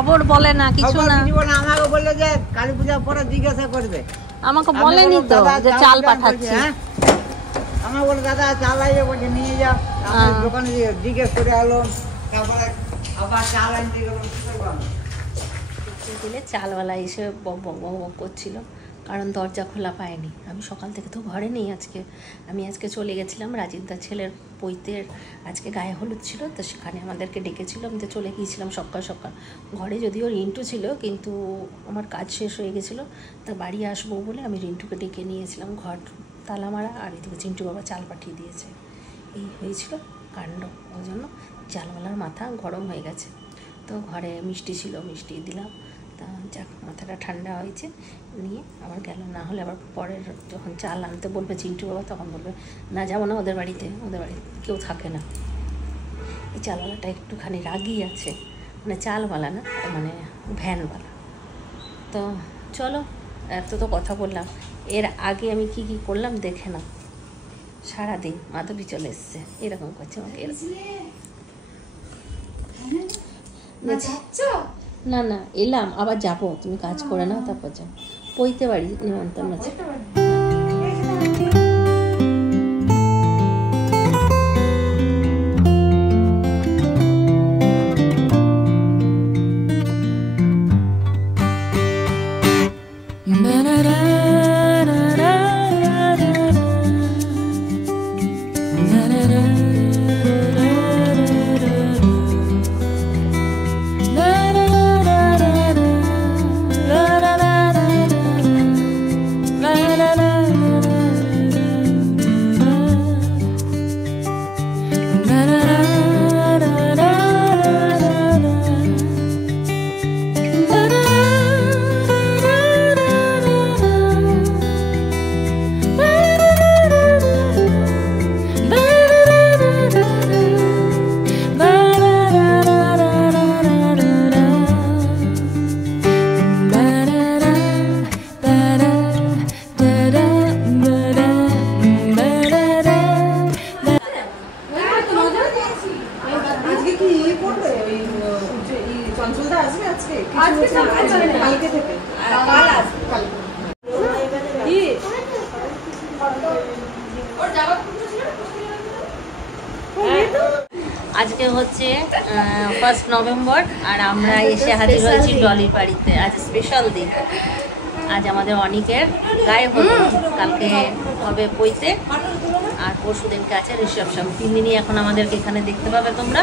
খবর বলে না, কিছু না। আমাকে বললো যে কালী পূজার পরে জিজ্ঞাসা করবে, আমাকে বলেনি তো যে চাল পাঠাচ্ছি। আমার বলে দাদা চাল আইয়ে বলছে নিয়ে যাও, দোকানে জিজ্ঞেস করে এলাম, তারপরে আবার চাল আনতে গেলাম। দিলে চালওয়ালা এসে বক বক বক বক করছিল, কারণ দরজা খোলা পায়নি। আমি সকাল থেকে তো ঘরে নেই আজকে। আমি আজকে চলে গেছিলাম রাজীবদার ছেলের পৈতের, আজকে গায়ে হলুদ ছিল, তো সেখানে আমাদেরকে ডেকেছিল। আমি তো চলে গিয়েছিলাম সকাল সকাল। ঘরে যদিও রিন্টু ছিল, কিন্তু আমার কাজ শেষ হয়ে গেছিলো, তা বাড়ি আসবো বলে আমি রিন্টুকে ডেকে নিয়েছিলাম। ঘর তালা মারা, আর এদিকে চিন্টু বাবা চাল পাঠিয়ে দিয়েছে। এই হয়েছিল কাণ্ড। ওই জন্য চালওয়ালার মাথা গরম হয়ে গেছে। তো ঘরে মিষ্টি ছিল, মিষ্টি দিলাম। তা যাক, মাথাটা ঠান্ডা হয়েছে, নিয়ে আবার গেল। না হলে আবার পরের যখন চাল আনতে বলবে চিন্টু বাবা, তখন বলবে না যাবো না ওদের বাড়িতে, ওদের বাড়িতে কেউ থাকে না। এই চালওয়ালাটা একটুখানি রাগই আছে, মানে চালওয়ালা না, মানে ভ্যানওয়ালা। তো চলো, এত তো কথা বললাম। এর আগে আমি কি কি করলাম দেখে নাও। সারাদিন মাধবী চলে এসছে, এরকম করছে আমাকে। না না, এলাম, আবার যাবো। তুমি কাজ করে নাও, তারপর যাও। পৈতে বাড়ি নিমন্ত্রণ আছে। আজকে হচ্ছে 1 নভেম্বর, আর আমরা এসে হাজির হয়েছি ডলির বাড়িতে। আজ স্পেশাল দিন। আজ আমাদের অনেকের গায়ে হলুদ, কালকে হবে পৈতে, আর পরশু দিনকে আছে রিসেপশন। 3 দিনই এখন আমাদেরকে এখানে দেখতে পাবে তোমরা।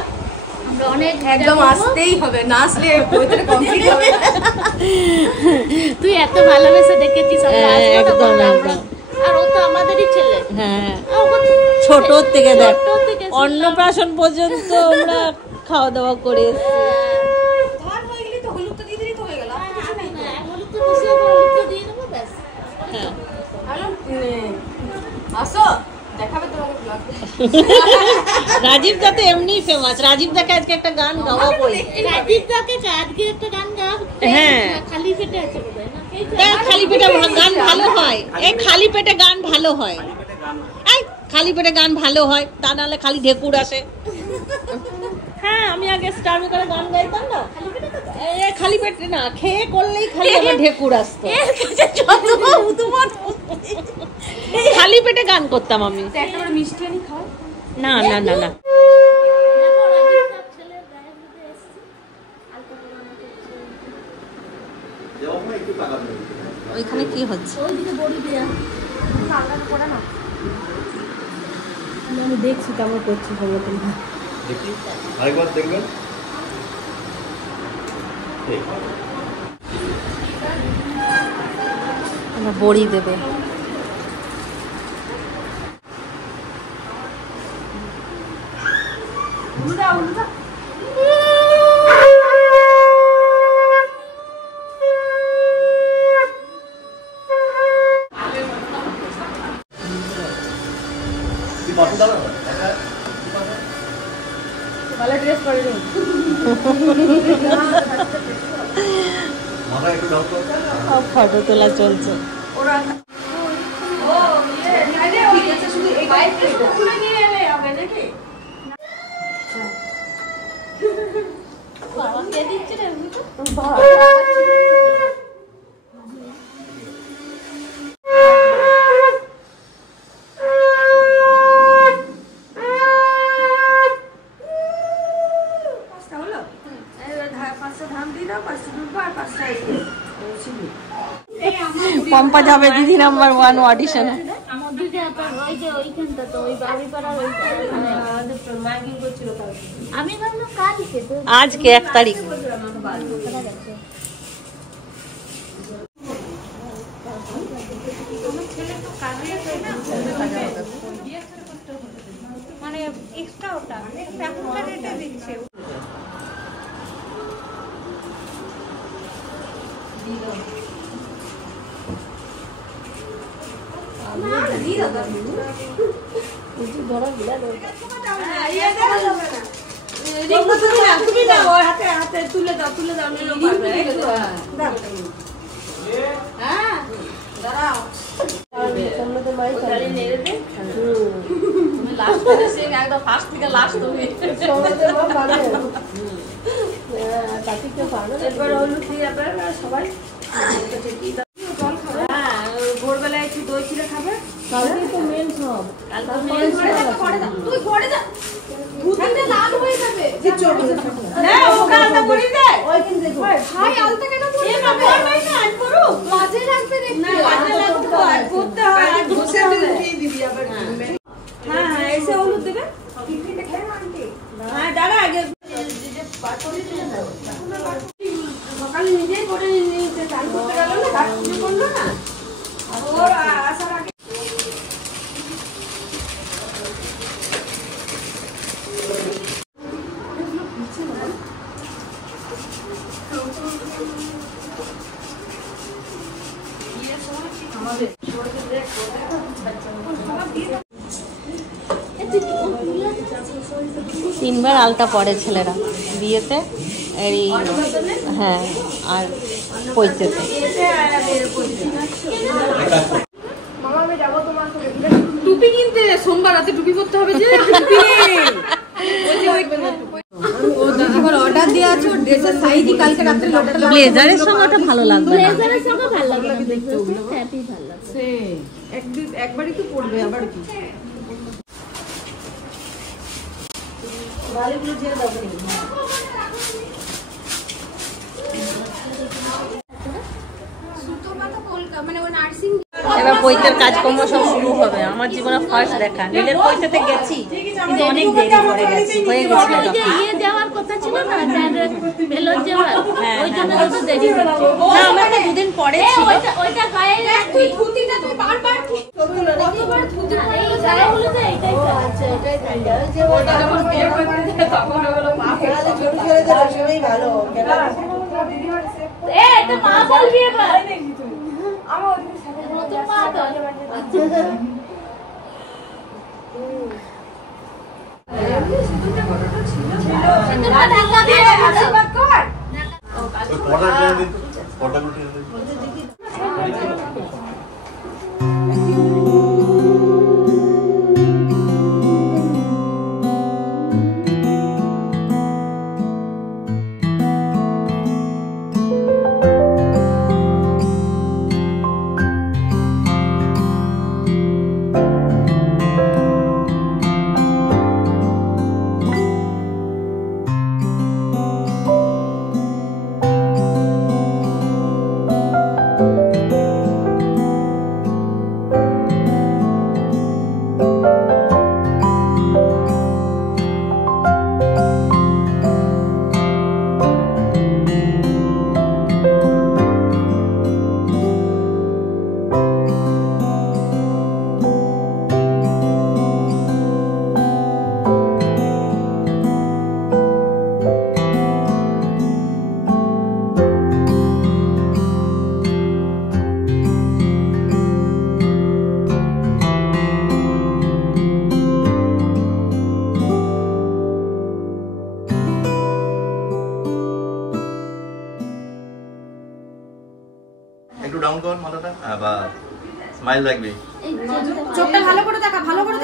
অনেক একদম আসতেই হবে, না আসলে পৈতেটা কমপ্লিট হবে না। তুই এত ভালোবেসে দেখেছিস, একদম একদম। আর ও তো আমাদেরই ছেলে। হ্যাঁ, ছোট থেকে দেখ, অন্নপ্রাশন পর্যন্ত আমরা খাওয়া দাওয়া করে এসেছি। রাজীব দা তো এমনি ফেমাস। রাজীব দাকে আজকে একটা গান গাওয়া বলি। রাজীব দাকে আজকে একটা গান গাও। হ্যাঁ, খালি পেটে আছে বোধহয় না? খালি পেটে গান ভালো হয়। এই খালি পেটে গান ভালো হয়। এই খালি পেটে গান ভালো হয়, তা নাহলে খালি ঢেকুর আসে। হ্যাঁ, আমি আগে স্টার মেকারে গান গাইতাম না, খালি পেটে না খেয়ে করলেই খালি আমার ঢেকুর আসতো। খালি পেটে গান করতাম আমি। মিষ্টি আনি খাও। না না না না, ওইখানে কি হচ্ছে? আমি দেখছি, কেমন করছি সংগঠন। দেখি আরেকবার দেখবেন। আমার বড়ি দেবে। ফটো তোলা চলছে। বাবা কে দিচ্ছে রে পম্পা যাবে দিদি নাম্বার 1 অডিশনে। আজকে 1 তারিখ। মানে এক্সট্রা ওটা এখনকার রেটে দিচ্ছে। তুলে দাও ভোরবেলায় একটু দই চিড়ে খাবে। হ্যাঁ এসে হলুদ দেবে। হ্যাঁ দাঁড়া আগে সকালে নিজেই করে নিয়ে চাল করতে গেল না, ঘাট পুজো করলো না ওর আসার আগে। তিনবার আলতা পরে ছেলেরা বিয়েতে, এই হ্যাঁ আর পৈতেতে। টুপি কিনতে সোমবার রাতে টুপি করতে হবে যে অর্ডার দেওয়া আছে। ওর ড্রেসের সাইজই কালকে রাতে ব্লেজারের সঙ্গে ওটা ভালো লাগবে না। ব্লেজারের সঙ্গে ভালো লাগবে দেখতে, ওগুলো হ্যাপি ভালো লাগছে। একবারই তো পড়বে আবার কি বাড়িগুলো যে দাও সুতো মাথা কলকা মানে ও নার্সিং। এবার পৈতের কাজকর্ম সব শুরু হবে। আমার জীবনে ফার্স্ট দেখা। নীলের পৈতেতে গেছি কিন্তু অনেক দেরি করে গেছি, হয়ে গেছিল তখন। ইয়ে যাওয়ার কথা ছিল না, বেলোর যাওয়ার, ওই জন্য তো দেরি হচ্ছে। না আমার তো দুদিন পরে ছিল। ওইটা গায়ে তুই ধুতিটা তুই বারবার কতবার ধুতি এই গায়ে হলো যে এইটাই আচ্ছা এটাই খাইয়া যে ওটা যখন বিয়ে করতে তখন ওগুলো মা ফেরালে ছোট ছোট যে সবই ভালো এ এটা মা বলবি এবার আমার ওদিকে সাথে নতুন মা তো আচ্ছা সিঁদুরটা কতটা ছিল সিঁদুরটা ঢাকা দিয়ে আশীর্বাদ কর পর্দা টেনে দিন, পর্দাগুলো টেনে দিন। একটু ডাউন কর মাথাটা, বা স্মাইল রাখবি। চোখটা ভালো করে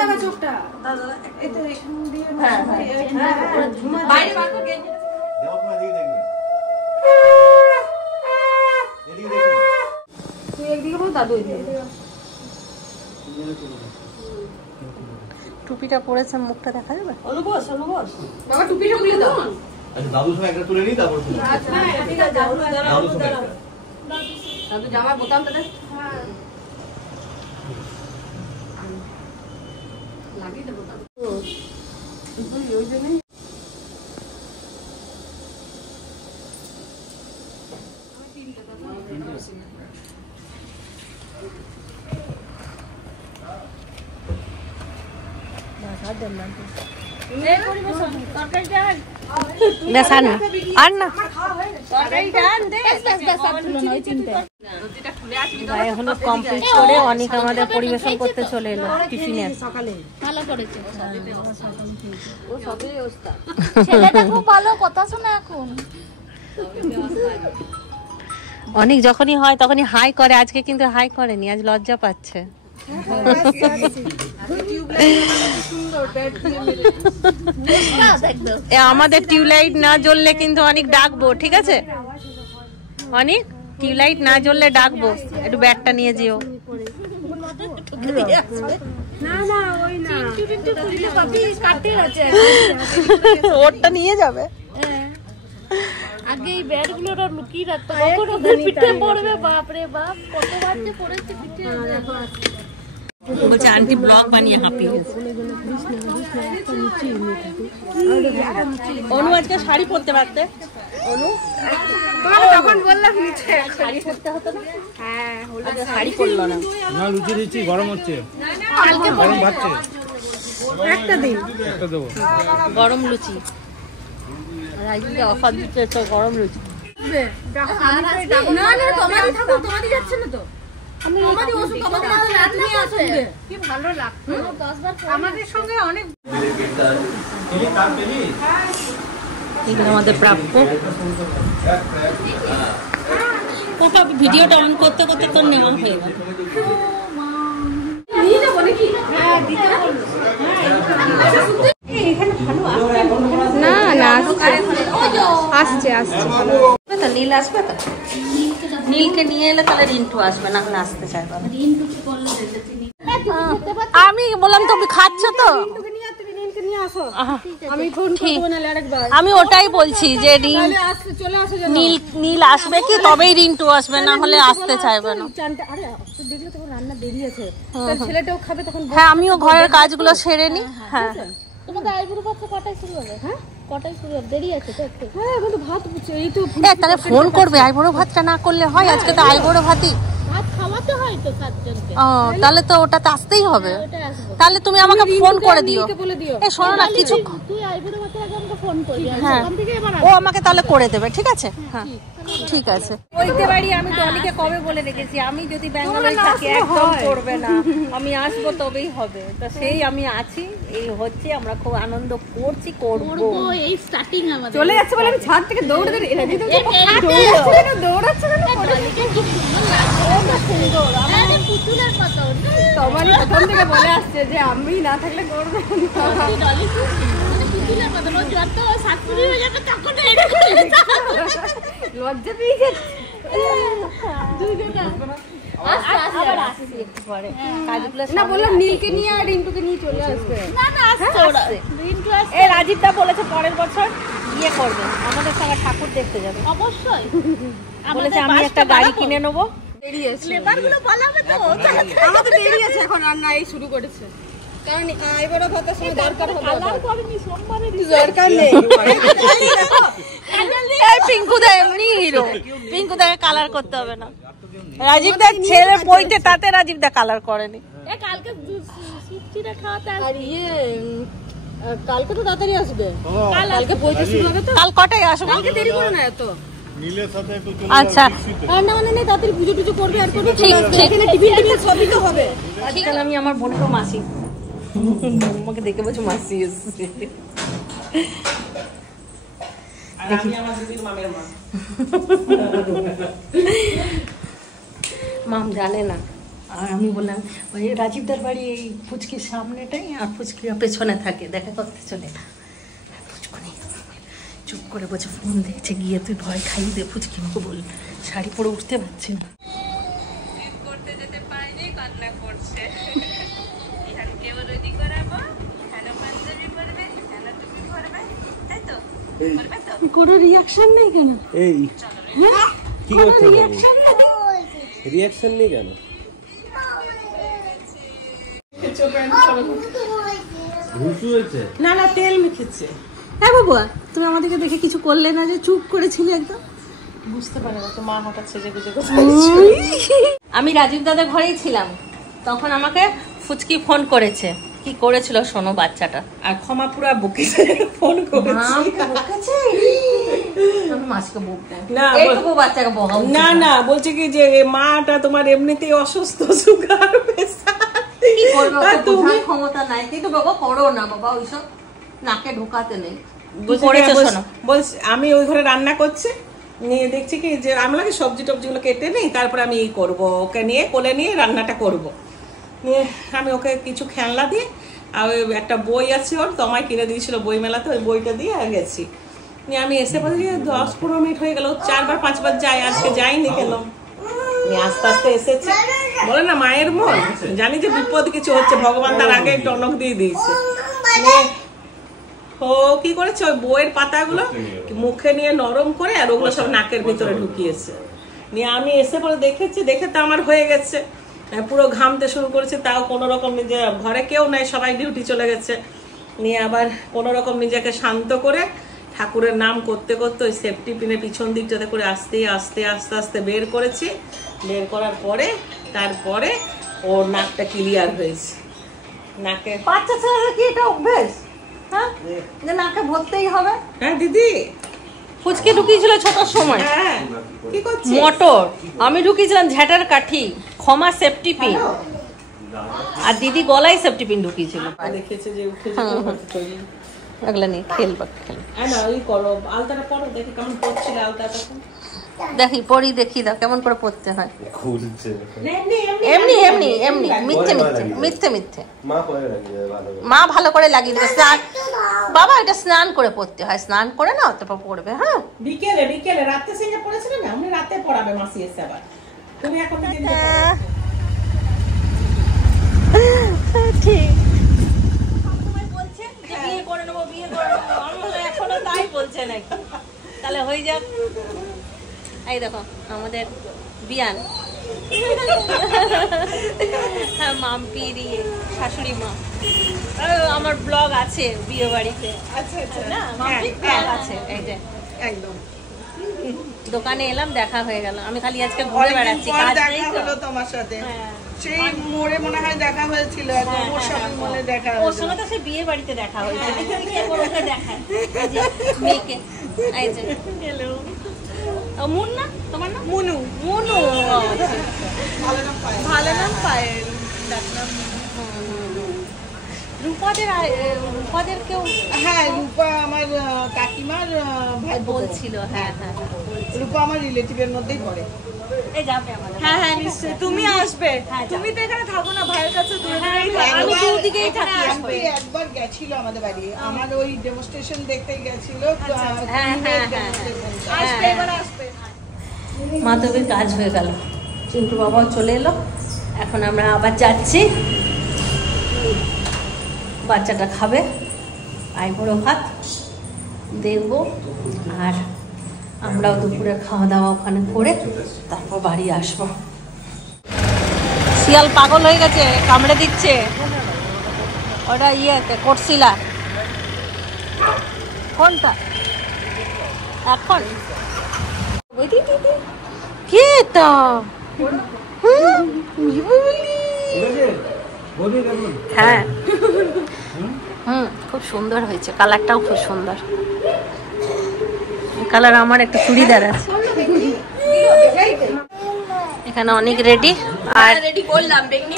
দেখা চোখটা দাদা এটা এখান দিয়ে হ্যাঁ বাইরে বার করে দেওয়া তোমার দিকে দেখবি। এদিকে দেখুন। তুই একদিকে বল, দাদু এদিকে। টুপিটা পরেছে, মুখটা দেখা যাবে? বাবা টুপিটা খুলে দাও। আচ্ছা দাদুর সঙ্গে একটা তুলে নিই, তারপর তুলে নিই। আচ্ছা ঠিক আছে, দাদু দাদুর সঙ্গে একটা। দাদু জামার বোতামটা দে। লাগিয়ে দে বোতাম। ওই জন্যই ব্যাস আর না, আর না। গায়ে হলুদ কমপ্লিট করে অনেক আমাদের পরিবেশন করতে চলে এলো টিফিনে। ভালো করেছে ছেলেটা, খুব ভালো কথা শোনা এখন। অনেক যখনই হয় তখনই হাই করে, আজকে কিন্তু হাই করেনি, আজ লজ্জা পাচ্ছে। আমাদের টিউবলাইট না জ্বললে কিন্তু অনেক ডাকবো, ঠিক আছে? অনেক টিউবলাইট না জ্বললে ডাকবো, একটু ব্যাগটা নিয়ে যেও। ওরটা নিয়ে যাবে। আগে এই ব্যাট গুলো লুকিয়ে রাখতো, কখন ওদের পিঠে পড়বে। বাপরে বাপ, কতবার যে পড়েছে পিঠে। বলছে আন্টি ব্লগ বানিয়ে হাঁপিয়ে গেছে। অনু আজকে শাড়ি পরতে পারতে। অনু তখন বললাম নিচে শাড়ি পরতে হতো না। হ্যাঁ, শাড়ি পরলো না। না লুচি দিচ্ছি, গরম হচ্ছে, কালকে গরম ভাবছে, একটা দিন একটা দেবো। গরম লুচি, আজকে অফার দিচ্ছে তো গরম লুচি। না না, তোমারই থাকো, তোমারই যাচ্ছে না তো। আমাদের ওষুধ তোমাদের রান্না আছে। কি ভালো লাগতো। 10 বার আমাদের সঙ্গে অনেক এগুলো আমাদের প্রাপ্য। ওটা ভিডিওটা অন করতে করতে তোর নেওয়া হয়ে গেল। নিয়ে যাবো নাকি? হ্যাঁ দিতে বললো। না না, আসছে আসছে। তো নীল আসবে তো, নীলকে নিয়ে এলে তাহলে রিন্টু আসবে, না হলে আসতে চাইবে না। আমি বললাম তুমি খাচ্ছ তো, আমি ফোন করবো না আরেকবার। আমি ওটাই বলছি যে চলে আসো। নীল আসবে কি, তবেই রিন্টু আসবে, না হলে আসতে চাইবে না। আরে দেখলে তখন রান্না দেরি আছে, ছেলেটাও খাবে তখন। হ্যাঁ, আমিও ঘরের কাজগুলো সেরে নি। হ্যাঁ, তোমাদের আইবুড়ো ভাতটা কটায় শুরু হবে? হ্যাঁ কটায় শুরু হবে? দেরি আছে তো একটু। হ্যাঁ এখন তো ভাত বুঝছে, এই তো তাহলে ফোন করবে, আইবুড়ো ভাতটা না করলে হয়? আজকে তো আইবুড়ো ভাতই। ভাত খাওয়াতে হয় তো 7 জনকে। ও, তাহলে তো ওটাতে আসতেই হবে। ওটা আসবো। তাহলে তুমি আমাকে ফোন করে দিও। বলে দিও। এ শোনো না, কিছু তুই আইবুড়ো ভাতের আগে আমাকে ফোন করবি। হ্যাঁ, ওখান থেকে এবার ও আমাকে তাহলে করে দেবে, ঠিক আছে? হ্যাঁ ঠিক আছে। বলতে পারি আমি ডলিকে কবে বলে রেখেছি, আমি যদি ব্যাঙ্গালোরে থাকি একদম করবে না, আমি আসবো তবেই হবে। তো সেই আমি আছি, এই হচ্ছে, আমরা খুব আনন্দ করছি, করবো। এই স্টার্টিং আমাদের চলে যাচ্ছে বলে আমি ছাদ থেকে দৌড়ে দৌড়াচ্ছে কেন? আমাদের পুতুলের কথা না। তোমারই প্রথম থেকে বলে আসছে যে আমি না থাকলে করবে না। ডলি পুতুলের কথা না, যত সাতপুরি হয়ে যাবে তখন লজ্জা পেয়ে যাচ্ছে। আবার আসছি একটু পরে, কাজগুলো না বললাম নীলকে নিয়ে আর রিন্টুকে নিয়ে চলে আসবে। না না আসছে ওরা। রিন্টু আসছে। এই রাজীবদা বলেছে পরের বছর ইয়ে করবে, আমাদের সঙ্গে ঠাকুর দেখতে যাবে। অবশ্যই বলেছে আমি একটা গাড়ি কিনে নেবো। লেবারগুলো বলাবে তো। আমাদের দেরি আছে, এখন রান্না এই শুরু করেছে। কারণ আইবড়ো ভাতের সময় দরকার হবে। কালার করেনি সোমবারে। দরকার নেই। এই পিঙ্কুদা এমনি হিরো, পিঙ্কুদাকে কালার করতে হবে না। রাজীবদার ছেলে বইতে, তাতে রাজীবদা কালার করেনি। এ কালকে সুচিটা খাওয়াতে আসবে। আর কালকে তো তাড়াতাড়ি আসবে। কালকে বইতে শুরু হবে তো। কাল কটায় আসবে? কালকে দেরি করে না এত। আচ্ছা রান্না মানে নেই, তাড়াতাড়ি পুজো টুজো করবে আর করবে। ঠিক ঠিক। এখানে টিফিন সবই তো হবে। আজকাল আমি আমার বোনকে মাসি, আমাকে দেখে বলছো মাসি এসছে। মাম জানে না। আর আমি বললাম ওই রাজীবদার বাড়ি এই ফুচকির সামনেটাই, আর ফুচকির পেছনে থাকে, দেখা করতে চলে না। ফুচকু নেই, চুপ করে বসে ফোন দেখছে, গিয়ে তুই ভয় খাইয়ে দে ফুচকি বল, শাড়ি পরে উঠতে পারছি না। করতে যেতে পারিনি, কান্না করছে। কেউ রেডি করাবো, হ্যালো পাঞ্জাবি পরবে, হ্যালো টুপি পরবে, তাই তো? কোনো রিয়াকশন নেই কেন? এই কি করছো? রিয়াকশন নেই কেন? না না, তেল মেখেছে। হ্যাঁ বাবা, তুমি আমাদেরকে দেখে কিছু করলে না যে চুপ করেছিলে একদম? বুঝতে পারে না তো, মা হঠাৎ সেজে গুজে আমি রাজীব দাদার ঘরেই ছিলাম, তখন আমাকে ফুচকি ফোন করেছে। কি করেছিল শোনো বাচ্চাটা, আর ক্ষমা পুরা বকেছে, ফোন করেছে। আমি মাছকে বকবো না, এইটুকু বাচ্চাকে বকাবো না। না বলছে কি যে মাটা তোমার এমনিতেই অসুস্থ, সুগার প্রেসার, কি করবে, তুমি ক্ষমতা নাই। কিন্তু বাবা করো না বাবা, ওইসব নাকে ঢোকাতে নেই। বলছি আমি ওই ঘরে রান্না করছি, নিয়ে দেখছি কি যে আমরা সবজি টবজিগুলো কেটে নিই, তারপরে আমি এই করবো, ওকে নিয়ে কোলে নিয়ে রান্নাটা করবো। নিয়ে আমি ওকে কিছু খেলনা দিয়ে, আর ওই একটা বই আছে ওর, তোমায় কিনে দিয়েছিল বই মেলাতে, ওই বইটা দিয়ে গেছি। নিয়ে আমি এসে পরে 10-15 মিনিট হয়ে গেল, 4বার 5বার যাই, আজকে যাইনি কেন? আস্তে আস্তে এসেছে, বলে না মায়ের মন, জানি যে বিপদ কিছু হচ্ছে, ভগবান তার আগে টনক দিয়ে দিয়েছে। ও কি করেছে, ওই বইয়ের পাতাগুলো মুখে নিয়ে নরম করে আর ওগুলো সব নাকের ভিতরে ঢুকিয়েছে। নিয়ে আমি এসে পরে দেখেছি, দেখে তো আমার হয়ে গেছে, পুরো ঘামতে শুরু করেছে। তাও কোনো রকম নিজে, ঘরে কেউ নাই, সবাই ডিউটি চলে গেছে। নিয়ে আবার কোনো রকম নিজেকে শান্ত করে ঠাকুরের নাম করতে করতে ওই সেফটি পিনের পিছন দিকটাতে করে আস্তে আস্তে আস্তে আস্তে বের করেছি। বের করার পরে তারপরে ওর নাকটা ক্লিয়ার হয়েছে। নাকে বাচ্চা ছেলেরা কি এটা অভ্যেস, হ্যাঁ, যে নাকে ভরতেই হবে? হ্যাঁ দিদি, ফুচকি ঢুকিয়েছিল ছোটর সময়, কি করছিস? মটর আমি ঢুকিয়েছিলাম, ঝ্যাটার কাঠি, ক্ষমা সেফটি পিন, আর দিদি গলায় সেফটি পিন ঢুকিয়েছিল। দেখেছে যে উঠে এগুলো নিয়ে খেলবা, দেখি কেমন পড়ছিল আলতাটা, দেখি পড়ি, দেখি দাও কেমন করে পড়তে হয়। এমনি এমনি এমনি মিথ্যে মিথ্যে মিথ্যে মিথ্যে মা ভালো করে লাগিয়ে দেবে। স্নান বাবা, এটা স্নান করে পড়তে হয়, স্নান করে না তারপর পড়বে। হ্যাঁ, বিকেলে বিকেলে, রাতে সেটা পড়েছিল না, আমি রাতে পড়াবে মাসি এসে আবার। তুমি এখন ঠিক বলছে যে বিয়ে করে নেবো, বিয়ে করে নেবো, এখনো তাই বলছে নাকি? তাহলে হয়ে যাক। এই দেখো আমাদের বিয়ান, হ্যাঁ, মাম্পি দিয়ে শাশুড়ি মা। আমার ব্লগ আছে বিয়ে বাড়িতে। আচ্ছা আচ্ছা, না মাম্পি ব্লগ আছে। এই যে একদম দোকানে এলাম, দেখা হয়ে গেল। আমি খালি আজকে ঘুরে বেড়াচ্ছি, কাজ নেই তো। তোমার সাথে সেই মোড়ে মনে হয় দেখা হয়েছিল, ওর সাথে মনে দেখা, ওর সঙ্গে তো সেই বিয়ে বাড়িতে দেখা হয়েছে। ওকে দেখায় মেয়েকে। এই যে হ্যালো, মুন্না, তোমার নাম? মুনু। মুনু, ভালো নাম পায়েল। রূপাদের, রূপাদের কেউ? হ্যাঁ, রূপা আমার কাকিমার ভাই বলছিল। হ্যাঁ হ্যাঁ, রূপা আমার রিলেটিভের মধ্যেই পড়ে। এই যাবে আমাদের। হ্যাঁ হ্যাঁ নিশ্চয়ই, তুমি আসবে। তুমি তো এখানে থাকো না, ভাইয়ের কাছে দূরে দূরেই থাকো। আমি দুদিকেই থাকি। আসবে, একবার গেছিল আমাদের বাড়ি, আমার ওই ডেমনস্ট্রেশন দেখতে গেছিল। হ্যাঁ হ্যাঁ হ্যাঁ, আসবে, এবার আসবে। মাধবীর কাজ হয়ে গেল, চিন্টু বাবাও চলে এলো। এখন আমরা আবার যাচ্ছি, বাচ্চাটা খাবে আইবুড়ো ভাত দেখবো, আর আমরাও দুপুরে খাওয়া দাওয়া ওখানে করে তারপর বাড়ি আসবো। শিয়াল পাগল হয়ে গেছে, কামড়ে দিচ্ছে। ওটা ইয়েতে করছিলা, কোনটা এখন? কি এটা? হ্যাঁ খুব সুন্দর হয়েছে, কালারটাও খুব সুন্দর। কালার আমার একটা চুড়িদার আছে এখানে, অনেক রেডি, আর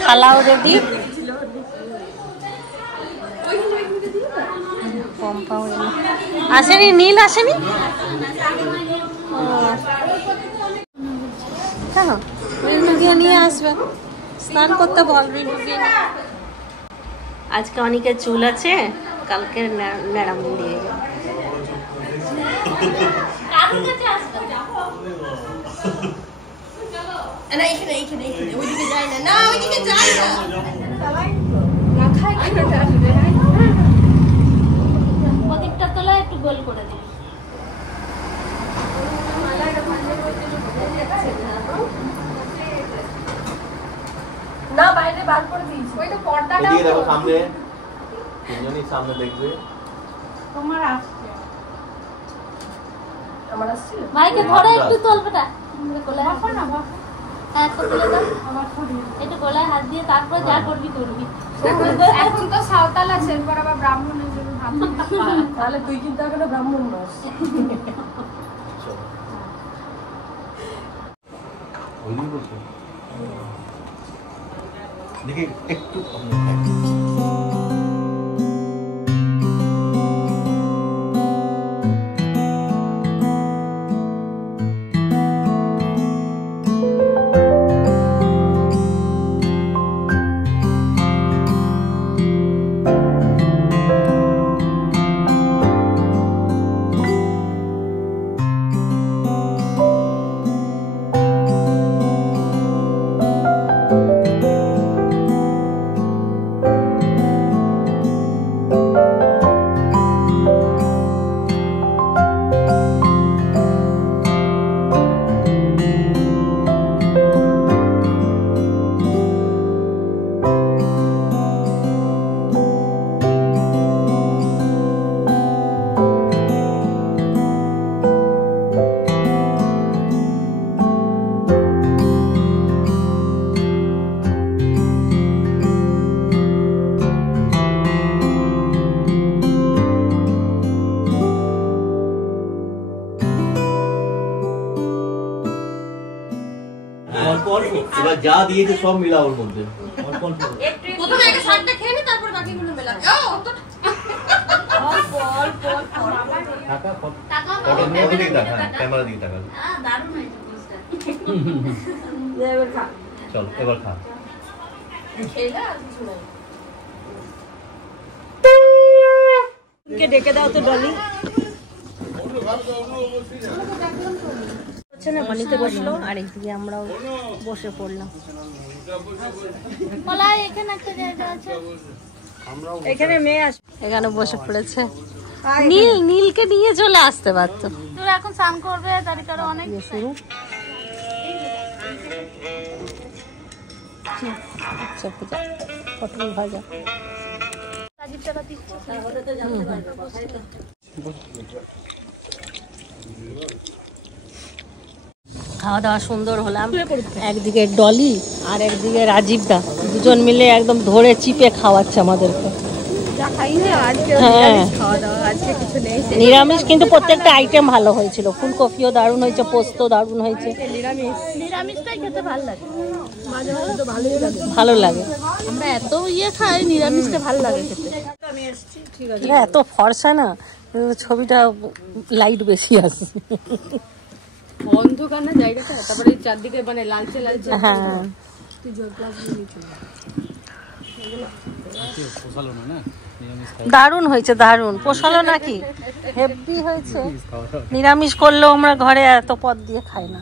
থালাও রেডি। আসেনি নীল, আসেনি কেন? রিন্টুকে নিয়ে আসবে, স্নান করতে বল রিন্টুকে। আজকে অনেকের চুল আছে, কালকে ন্যাড়া মুড়িয়ে যাবে। কারোর কাছে আসবে না, এখানে এখানে এখানে ওইদিকে যায় না, না ওইদিকে যায় না, মাথায় কেন আসবে? প্রদীপটা তোলা একটু গোল করে দিই। না বাইরে বার করে দিয়েছি, ওই তো পর্দাটা দেখো সামনে, তিনজনই সামনে দেখবে। তোমার আসছে, আমার আসছে, মাইকে ধরে একটু তোল বেটা, গলায় বাফা না বাফা, হ্যাঁ তো তুলে দাও, আবার ধরি একটু গলায় হাত দিয়ে, তারপর যা করবি করবি। এখন তো সাঁওতাল আছে, এরপর আবার ব্রাহ্মণের জন্য ভাবছি, তাহলে তুই কিন্তু এখনো ব্রাহ্মণ নস। ওইদিন বলছো দেখি একটু এবার যা দিয়েছে সব মিলা ওর মধ্যে। প্রথমে আগে শাকটা খেয়ে নি, তারপর বাকিগুলো মেলা। ক্যামেরা দিকে টাকা চল এবার খা। ডেকে দাও তো ডলি। বানিতে বসলো আর একদিকে আমরাও বসে পড়লাম। এখানে মেয়ে আসবে, এখানে বসে পড়েছে। নীল নীলকে নিয়ে চলে আসতে পারতো। তোরা এখন স্নান করবে, তারিখ আরো অনেক শুরু। আচ্ছা পটল ভাজা। খাওয়া দাওয়া সুন্দর হলাম। একদিকে ডলি আর একদিকে রাজীব দা, দুজন মিলে একদম ধরে চিপে খাওয়াচ্ছে আমাদেরকে। হ্যাঁ নিরামিষ, কিন্তু প্রত্যেকটা আইটেম ভালো হয়েছিল। ফুলকপিও দারুণ হয়েছে, পোস্ত দারুণ হয়েছে। নিরামিষটাই খেতে ভালো লাগে, ভালো লাগে। আমরা এত ইয়ে খাই, নিরামিষটা ভালো লাগে খেতে। এত ফর্সা না, ছবিটা লাইট বেশি আছে। অন্ধকার না জায়গাটা, তারপরে চারদিকে মানে লালচে লালচে। হ্যাঁ তুই জল গ্লাস দিয়ে নিচে দারুণ হয়েছে, দারুণ। পোষালো নাকি? হেভি হয়েছে। নিরামিষ করলেও আমরা ঘরে এত পদ দিয়ে খাই না।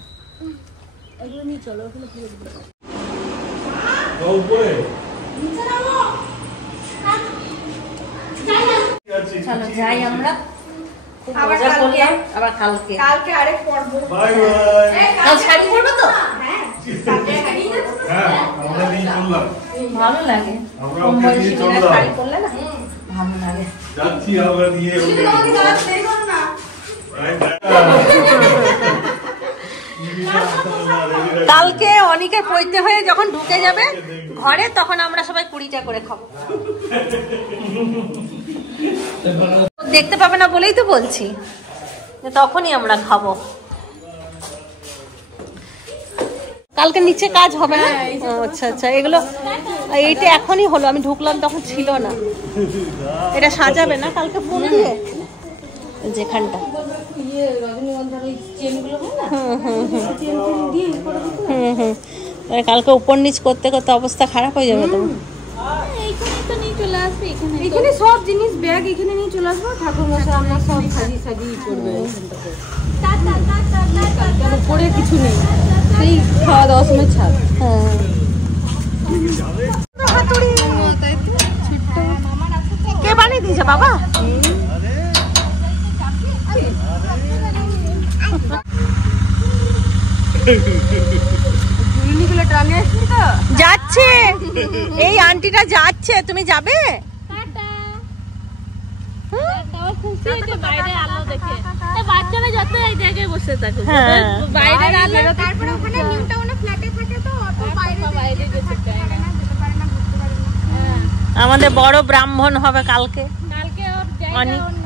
চলো যাই আমরা। আবার কালকে আরেক পর্ব। কাল শাড়ি পরবো তো? ভালো লাগে, কম বয়সী মেয়েরা শাড়ি পরলে না ভালো লাগে। কালকে অনেকের পৈতে হয়ে যখন ঢুকে যাবে ঘরে, তখন আমরা সবাই 20টা করে খাবো। দেখতে পাবে না বলেই তো বলছি, তখনই আমরা খাবো। কালকে নিচে কাজ হবে না? আচ্ছা আচ্ছা, এগুলো এইটা এখনই হলো, আমি ঢুকলাম তখন ছিল না। এটা সাজাবে না কালকে ফুল দিয়ে যেখানটা। কালকে উপর নিচ করতে করতে অবস্থা খারাপ হয়ে যাবে। তো এইখানেই তো নিয়ে চলে আসবে। এখানে সব জিনিস ব্যাগ এখানে নিয়ে চলে আসবো, ঠাকুর মশাই আমরা সব সাজিয়ে করবে এখানটাতে। উপরে কিছু নেই, সেই খাওয়া দাওয়ার সময় ছাদ। কে বানিয়ে দিয়েছে বাবা? যাচ্ছে এই আন্টিটা যাচ্ছে, তুমি যাবে? বাইরে আলো দেখে বাচ্চারা যত এই জায়গায় বসে থাকে, বাইরে আলো। তারপরে ওখানে নিউ টাউনে ফ্ল্যাটে থাকে, তো অত বাইরে যেতে চায় না, যেতে পারে না, ঘুরতে পারে না। আমাদের বড় ব্রাহ্মণ হবে কালকে। কালকে ওর জায়গা অন্য,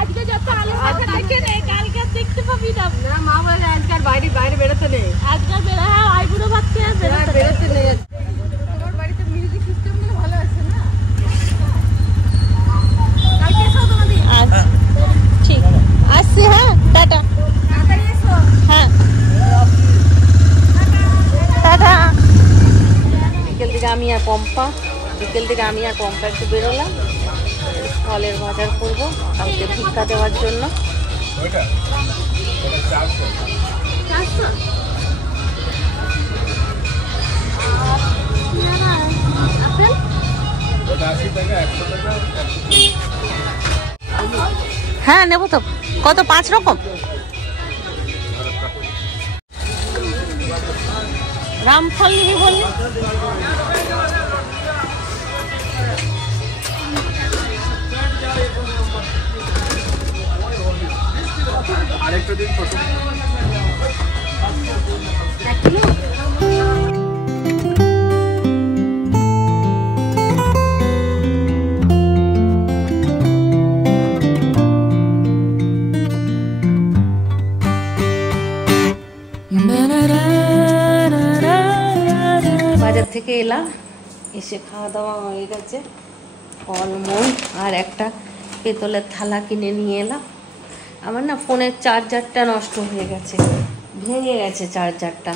আজকে যত আলো দেখে নেই, কালকে দেখতে পাবি না। মা বলে আজকাল বাইরে বেরোতে নেই, আজকাল বেরো, হ্যাঁ আইবুড়ো বাচ্চা বেরোতে নেই। তোমার বাড়িতে মিউজিক সিস্টেম গুলো ভালো আছে না? কালকে এসো তোমাদের। আচ্ছা ঠিক আসছি, হ্যাঁ টাটা। তাড়াতাড়ি এসো। হ্যাঁ টাটা। বিকেল থেকে আমি আর পম্পা একটু বেরোলাম, ফলের বাজার করবো কালকে ভিক্ষা দেওয়ার জন্য। হ্যাঁ নেবো তো। কত? 5 রকম? রামফল নিবি বললি? আরেকটা দিন ফটো। বাজার থেকে এলাম, এসে খাওয়া দাওয়া হয়ে গেছে, ফলমূল আর একটা পেতলের থালা কিনে নিয়ে এলাম। আমার না ফোনের চার্জারটা নষ্ট হয়ে গেছে, ভেঙে গেছে চার্জারটা,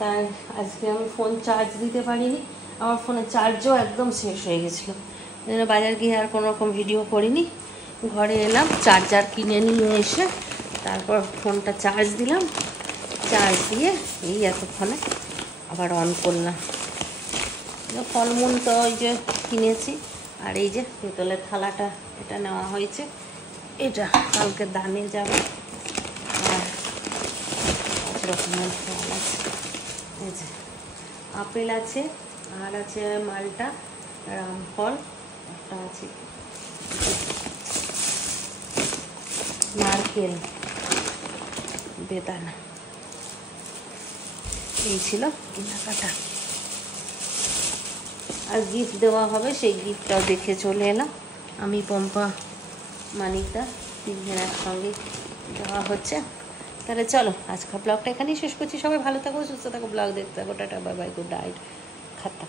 তাই আজকে আমি ফোন চার্জ দিতে পারিনি। আমার ফোনের চার্জও একদম শেষ হয়ে গেছিলো, এই জন্য বাজার গিয়ে আর কোনো রকম ভিডিও করিনি। ঘরে এলাম, চার্জার কিনে নিয়ে এসে তারপর ফোনটা চার্জ দিলাম, চার্জ দিয়ে এই এতক্ষণে আবার অন করলাম। ফলমূল তো ওই যে কিনেছি, আর এই যে পেতলের থালাটা এটা নেওয়া হয়েছে, এটা কালকে দানে যাবে। আর 5 রকমের ফল আছে, এই যে আপেল আছে, আর আছে মালটা, রামফল একটা আছে, নারকেল, বেদানা। এই ছিল কেনাকাটা। আর গিফট দেওয়া হবে, সেই গিফটটাও দেখে চলে এলাম। আমি পম্পা মানিকদা 3 জন একসঙ্গে দেওয়া হচ্ছে। তাহলে চলো আজকের ব্লগটা এখানেই শেষ করছি। সবাই ভালো থাকো, সুস্থ থাকো, ব্লগ দেখতে থাকো। Tata, bye bye, good night, খাতা।